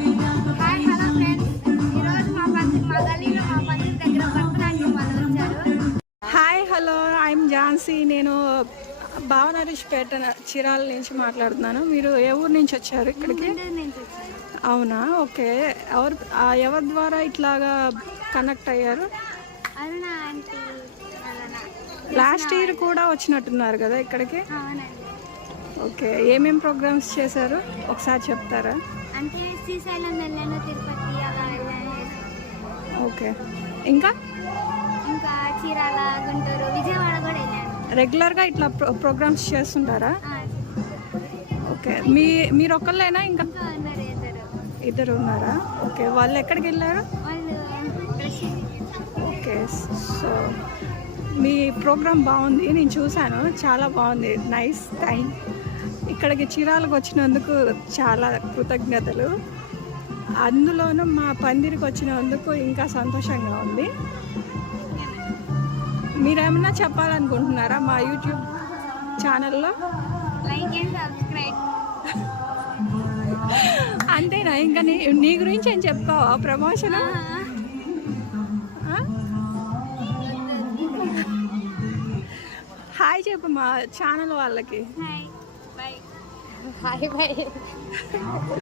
Hi hello friends, ఈరోజు మా గల్లీలో మా పందిరి దగ్గర భరతనాట్యం వాళ్ళు వచ్చారు. Hi hello, I'm Jhansi. నేను భావనరీష్పేట చీరాల నుంచి మాట్లాడుతున్నాను. మీరు ఏ ఊరు నుంచి వచ్చారు ఇక్కడికి? అవునా, ఓకే. ఎవరి ద్వారా ఇట్లాగా కనెక్ట్ అయ్యారు? లాస్ట్ ఇయర్ కూడా వచ్చినట్టున్నారు కదా ఇక్కడికి? ఓకే, ఏమేం ప్రోగ్రామ్స్ చేశారు ఒకసారి చెప్తారా? అంటే శ్రీశైలం వెళ్ళాను, తిరుపతి అలా వెళ్ళాను. ఓకే, ఇంకా ఇంకా చీరాల, గుంటూరు, విజయవాడ కూడా వెళ్ళాను. రెగ్యులర్గా ఇట్లా ప్రోగ్రామ్స్ చేస్తుంటారా? ఓకే, మీరు ఒక్కళ్ళైనా ఇంకా ఇద్దరు ఉన్నారా? ఓకే, వాళ్ళు ఎక్కడికి వెళ్ళారు? ఓకే, సో మీ ప్రోగ్రామ్ బాగుంది, నేను చూశాను, చాలా బాగుంది. Nice, thank. ఇక్కడికి చీరాలకు వచ్చినందుకు చాలా కృతజ్ఞతలు. అందులోనూ మా పందిరికి వచ్చినందుకు ఇంకా సంతోషంగా ఉంది. మీరేమన్నా చెప్పాలనుకుంటున్నారా మా యూట్యూబ్ ఛానల్లో? Like and subscribe. అంతేనా? ఇంకా నీ గురించి ఏం చెప్పుకోవా? ప్రమోషన్? హాయ్ చెప్పు మా ఛానల్ వాళ్ళకి. Hi bye.